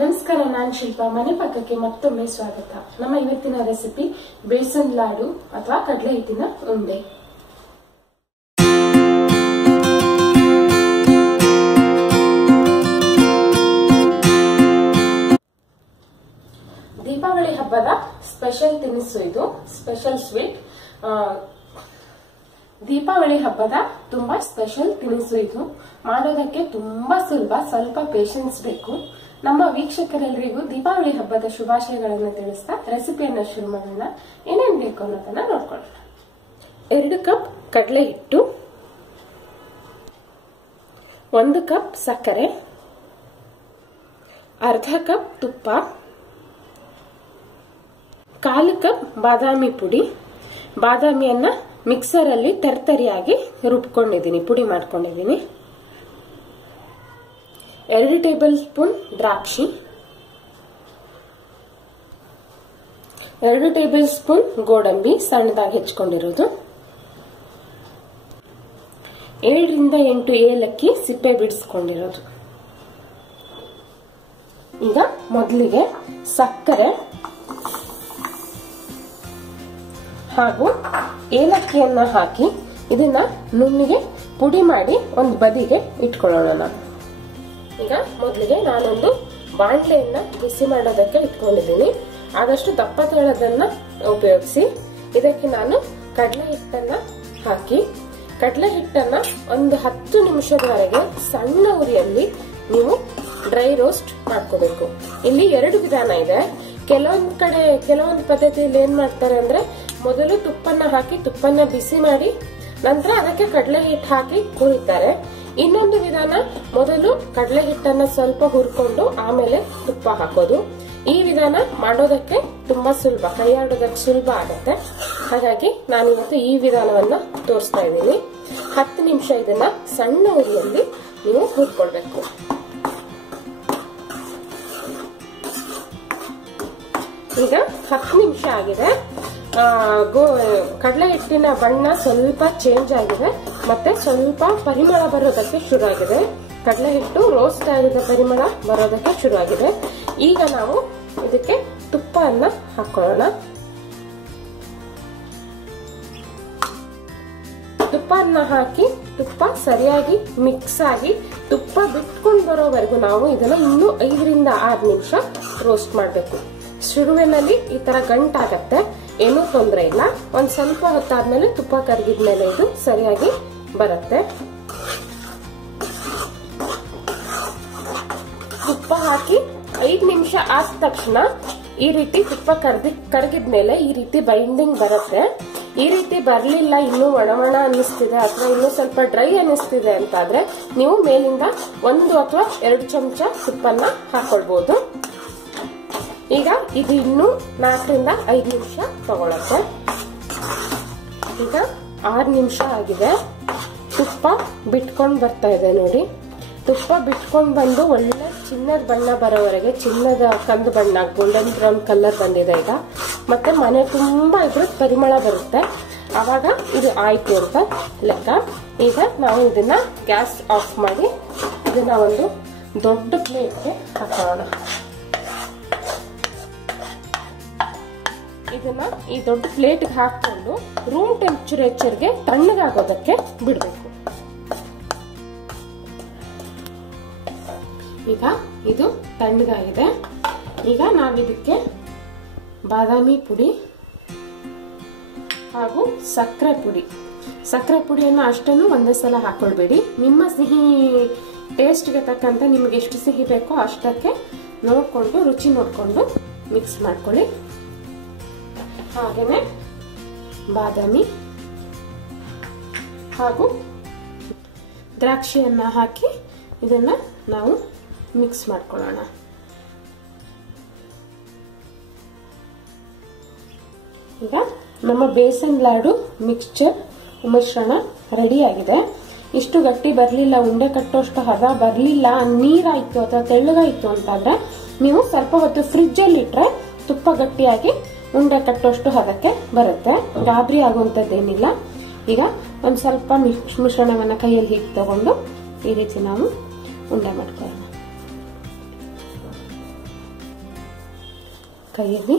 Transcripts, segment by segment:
ನಮಸ್ಕಾರ, ನಾನು ಶಿಲ್ಪಾ. ಮನೆ ಪಕ್ಕಕ್ಕೆ ಮತ್ತೊಮ್ಮೆ ಸ್ವಾಗತ. ನಮ್ಮ ಇವತ್ತಿನ ರೆಸಿಪಿ ಬೇಸನ್ ಲಾಡು ಅಥವಾ ಕಡಲೆ ಹಿಟ್ಟಿನ ಉಂಡೆ. ದೀಪಾವಳಿ ಹಬ್ಬದ ಸ್ಪೆಷಲ್ ತಿನಿಸು ಇದು, ಸ್ಪೆಷಲ್ ಸ್ವೀಟ್. ದೀಪಾವಳಿ ಹಬ್ಬದ ತುಂಬಾ ಸ್ಪೆಷಲ್ ತಿನಿಸು ಇದು. ಮಾಡೋದಕ್ಕೆ ತುಂಬಾ ಸುಲಭ, ಸ್ವಲ್ಪ ಪೇಷನ್ಸ್ ಬೇಕು. ನಮ್ಮ ವೀಕ್ಷಕರೆಲ್ಲರಿಗೂ ದೀಪಾವಳಿ ಹಬ್ಬದ ಶುಭಾಶಯಗಳನ್ನು ತಿಳಿಸ್ತಾ ರೆಸಿಪಿಯನ್ನ ಶುರು ಮಾಡೋಣ. ಏನೇನು ಬೇಕು ಅನ್ನೋದನ್ನ ನೋಡ್ಕೊಳ್ಳೋಣ. 2 ಕಪ್ ಕಡಲೆ ಹಿಟ್ಟು, 1 ಕಪ್ ಸಕ್ಕರೆ, ಅರ್ಧ ಕಪ್ ತುಪ್ಪ, 1/4 ಕಪ್ ಬಾದಾಮಿ ಪುಡಿ. ಬಾದಾಮಿಯನ್ನ ಮಿಕ್ಸರ್ ಅಲ್ಲಿ ತರ್ತರಿಯಾಗಿ ರುಬ್ಕೊಂಡಿದ್ದೀನಿ, ಪುಡಿ ಮಾಡ್ಕೊಂಡಿದ್ದೀನಿ. 2 ಟೇಬಲ್ ಸ್ಪೂನ್ ದ್ರಾಕ್ಷಿ, 2 ಟೇಬಲ್ ಸ್ಪೂನ್ ಗೋಡಂಬಿ ಸಣ್ಣದಾಗಿ ಹೆಚ್ಚಿಕೊಂಡಿರೋದು, 7 ರಿಂದ 8 ಏಲಕ್ಕಿ ಸಿಪ್ಪೆ ಬಿಡಿಸ್ಕೊಂಡಿರೋದು. ಈಗ ಮೊದಲಿಗೆ ಸಕ್ಕರೆ ಹಾಗೂ ಏಲಕ್ಕಿಯನ್ನ ಹಾಕಿ ಇದನ್ನ ನುಣ್ಣಿಗೆ ಪುಡಿ ಮಾಡಿ ಒಂದು ಬದಿಗೆ ಇಟ್ಕೊಳ್ಳೋಣ. ನಾವು ಈಗ ಮೊದಲಿಗೆ ನಾನೊಂದು ಬಾಣಲೆಯನ್ನ ಬಿಸಿ ಮಾಡೋದಕ್ಕೆ ಇಟ್ಕೊಂಡಿದ್ದೀನಿ. ಆದಷ್ಟು ದಪ್ಪ ತೆಳ್ಳದನ್ನ ಉಪಯೋಗಿಸಿ. ಇದಕ್ಕೆ ನಾನು ಕಡಲೆ ಹಿಟ್ಟನ್ನ ಹಾಕಿ ಕಡಲೆ ಹಿಟ್ಟನ್ನ ಒಂದು 10 ನಿಮಿಷದವರೆಗೆ ಸಣ್ಣ ಉರಿಯಲ್ಲಿ ನೀವು ಡ್ರೈ ರೋಸ್ಟ್ ಮಾಡ್ಕೋಬೇಕು. ಇಲ್ಲಿ 2 ವಿಧಾನ ಇದೆ. ಕೆಲವೊಂದು ಪದ್ಧತಿಯಲ್ಲಿ ಏನ್ ಮಾಡ್ತಾರೆ ಅಂದ್ರೆ, ಮೊದಲು ತುಪ್ಪನ್ನ ಹಾಕಿ ತುಪ್ಪನ್ನ ಬಿಸಿ ಮಾಡಿ ನಂತರ ಅದಕ್ಕೆ ಕಡಲೆ ಹಿಟ್ಟು ಹಾಕಿ ಹುರಿತಾರೆ. ಇನ್ನೊಂದು ವಿಧಾನ, ಮೊದಲು ಕಡಲೆ ಹಿಟ್ಟನ್ನ ಸ್ವಲ್ಪ ಹುರ್ಕೊಂಡು ಆಮೇಲೆ ತುಪ್ಪ ಹಾಕೋದು. ಈ ವಿಧಾನ ಮಾಡೋದಕ್ಕೆ ತುಂಬಾ ಸುಲಭ, ಕೈಯಾಡೋದಕ್ಕೆ ಸುಲಭ ಆಗುತ್ತೆ. ಹಾಗಾಗಿ ನಾನಿವತ್ತು ಈ ವಿಧಾನವನ್ನ ತೋರಿಸ್ತಾ ಇದ್ದೀನಿ. 10 ನಿಮಿಷ ಇದನ್ನ ಸಣ್ಣ ಉರಿಯಲ್ಲಿ ನೀವು ಹುರ್ಕೊಳ್ಬೇಕು. ಈಗ 10 ನಿಮಿಷ ಆಗಿದೆ. ಕಡಲೆ ಹಿಟ್ಟಿನ ಬಣ್ಣ ಸ್ವಲ್ಪ ಚೇಂಜ್ ಆಗಿದೆ, ಮತ್ತೆ ಸ್ವಲ್ಪ ಪರಿಮಳ ಬರೋದಕ್ಕೆ ಶುರು ಆಗಿದೆ. ಕಡಲೆ ಹಿಟ್ಟು ರೋಸ್ಟ್ ಆಗಿದ ಪರಿಮಳ ಬರೋದಕ್ಕೆ ಶುರು ಆಗಿದೆ. ಈಗ ನಾವು ಇದಕ್ಕೆ ತುಪ್ಪವನ್ನ ಹಾಕೊಳ್ಳೋಣ. ತುಪ್ಪವನ್ನ ಹಾಕಿ ತುಪ್ಪ ಸರಿಯಾಗಿ ಮಿಕ್ಸ್ ಆಗಿ ತುಪ್ಪ ಬಿಟ್ಕೊಂಡು ಬರೋವರೆಗೂ ನಾವು ಇದನ್ನ ಇನ್ನೂ 5 ರಿಂದ 6 ನಿಮಿಷ ರೋಸ್ಟ್ ಮಾಡಬೇಕು. ಶುರುವಿನಲ್ಲಿ ಈ ತರ ಗಂಟಾಗತ್ತೆ, ಏನೂ ತೊಂದರೆ ಇಲ್ಲ. ಒಂದ್ ಸ್ವಲ್ಪ ಹೊತ್ತಾದ್ಮೇಲೆ ತುಪ್ಪ ಕರಗಿದ್ಮೇಲೆ ಇದು ಸರಿಯಾಗಿ ಬರುತ್ತೆ. ತುಪ್ಪ ಹಾಕಿ 5 ನಿಮಿಷ ಆದ ತಕ್ಷಣ ಈ ರೀತಿ ತುಪ್ಪ ಕರಗಿದ್ಮೇಲೆ ಈ ರೀತಿ ಬೈಂಡಿಂಗ್ ಬರುತ್ತೆ. ಈ ರೀತಿ ಬರ್ಲಿಲ್ಲ, ಇನ್ನೂ ಒಣ ಅನ್ನಿಸ್ತಿದೆ ಅಥವಾ ಇನ್ನೂ ಸ್ವಲ್ಪ ಡ್ರೈ ಅನ್ನಿಸ್ತಿದೆ ಅಂತಾದ್ರೆ ನೀವು ಮೇಲಿಂದ 1 ಅಥವಾ 2 ಚಮಚ ತುಪ್ಪನ್ನ ಹಾಕೊಳ್ಬಹುದು. ಈಗ ಇದು ಇನ್ನೂ 4 ರಿಂದ 5 ನಿಮಿಷ ತಗೊಳತ್ತೆ. ಈಗ 6 ನಿಮಿಷ ಆಗಿದೆ. ತುಪ್ಪ ಬಿಟ್ಕೊಂಡ್ ಬರ್ತಾ ಇದೆ ನೋಡಿ. ತುಪ್ಪ ಬಿಟ್ಕೊಂಡ್ ಬಂದು ಒಳ್ಳೆ ಚಿನ್ನದ ಬಣ್ಣ ಬರೋವರೆಗೆ, ಚಿನ್ನದ ಕಂದು ಬಣ್ಣ, ಗೋಲ್ಡನ್ ಬ್ರೌನ್ ಕಲರ್ ಬಂದಿದೆ ಈಗ. ಮತ್ತೆ ಮನೆ ತುಂಬಾ ಇದ್ರ ಪರಿಮಳ ಬರುತ್ತೆ. ಆವಾಗ ಇದು ಆಯ್ತು ಅಂತ ಲೆಕ್ಕ. ಈಗ ನಾವು ಇದನ್ನ ಗ್ಯಾಸ್ ಆಫ್ ಮಾಡಿ ಇದನ್ನ ಒಂದು ದೊಡ್ಡ ಪ್ಲೇಟ್ಗೆ ಹಾಕೋಣ. ಇದನ್ನ ಈ ದೊಡ್ಡ ಪ್ಲೇಟ್ಗೆ ಹಾಕೊಂಡು ರೂಮ್ ಟೆಂಪರೇಚರ್ಗೆ ತಣ್ಣಗಾಗೋದಕ್ಕೆ ಬಿಡಬೇಕು. ಈಗ ಇದು ತಣ್ಣಗಾಗಿದೆ. ಈಗ ನಾವಿದಕ್ಕೆ ಬಾದಾಮಿ ಪುಡಿ ಹಾಗೂ ಸಕ್ಕರೆ ಪುಡಿಯನ್ನು ಅಷ್ಟನ್ನು ಒಂದೇ ಸಲ ಹಾಕೊಳ್ಬೇಡಿ. ನಿಮ್ಮ ಸಿಹಿ ಟೇಸ್ಟ್ಗೆ ತಕ್ಕಂತೆ ನಿಮ್ಗೆ ಎಷ್ಟು ಸಿಹಿ ಬೇಕೋ ಅಷ್ಟಕ್ಕೆ ನೋಡ್ಕೊಂಡು, ರುಚಿ ನೋಡ್ಕೊಂಡು ಮಿಕ್ಸ್ ಮಾಡ್ಕೊಳ್ಳಿ. ಹಾಗೇನೆ ಬಾದಾಮಿ ಹಾಗೂ ದ್ರಾಕ್ಷಿಯನ್ನ ಹಾಕಿ ಇದನ್ನ ನಾವು ಮಿಕ್ಸ್ ಮಾಡ್ಕೊಳ್ಳೋಣ. ಈಗ ನಮ್ಮ ಬೇಸನ್ ಲಾಡು ಮಿಶ್ರಣ ರೆಡಿ ಆಗಿದೆ. ಇಷ್ಟು ಗಟ್ಟಿ ಬರಲಿಲ್ಲ, ಉಂಡೆ ಕಟ್ಟೋಷ್ಟು ಹದ ಬರಲಿಲ್ಲ, ನೀರಾಯ್ತು ಅಥವಾ ತೆಳ್ಳಗಾಯ್ತು ಅಂತಾದ್ರೆ ನೀವು ಸ್ವಲ್ಪ ಹೊತ್ತು ಫ್ರಿಡ್ಜ್ ಅಲ್ಲಿ ಇಟ್ರೆ ತುಪ್ಪ ಗಟ್ಟಿಯಾಗಿ ಉಂಡೆ ಕಟ್ಟೋಷ್ಟು ಹದಕ್ಕೆ ಬರುತ್ತೆ. ಗಾಬರಿ ಆಗುವಂತದ್ದೇನಿಲ್ಲ. ಈಗ ಒಂದ್ ಸ್ವಲ್ಪ ಮಿಶ್ರಣವನ್ನ ಕೈಯಲ್ಲಿ ಹೀಗೆ ತಗೊಂಡು ಈ ರೀತಿ ನಾವು ಉಂಡೆ ಮಾಡ್ಕೊಳ್ಳೋಣ. ಕೈಯಲ್ಲಿ.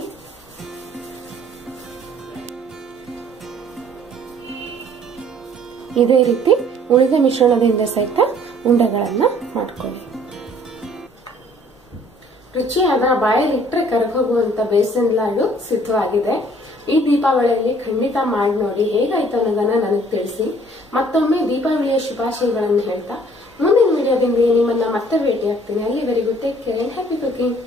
ಇದೇ ರೀತಿ ಉಳಿದ ಮಿಶ್ರಣದಿಂದ ಸಹಿತ ಉಂಡೆಗಳನ್ನ ಮಾಡ್ಕೊಳ್ಳಿ. ರುಚಿಯಾದ ಬಾಯಲ್ಲಿಟ್ಟರೆ ಕರಗೋಗುವಂತ ಬೇಸನ್ ಲಾಡು ಸಿದ್ಧವಾಗಿದೆ. ಈ ದೀಪಾವಳಿಯಲ್ಲಿ ಖಂಡಿತ ಮಾಡಿ ನೋಡಿ, ಹೇಗಾಯ್ತು ಅನ್ನೋದನ್ನ ನನಗೆ ತಿಳಿಸಿ. ಮತ್ತೊಮ್ಮೆ ದೀಪಾವಳಿಯ ಶುಭಾಶಯಗಳನ್ನು ಹೇಳ್ತಾ ಮುಂದಿನ ವಿಡಿಯೋದಿಂದ ನಿಮ್ಮನ್ನ ಮತ್ತೆ ಭೇಟಿ ಆಗ್ತೀನಿ. ಅಲ್ಲಿವರೆಗೂ take care and happy cooking.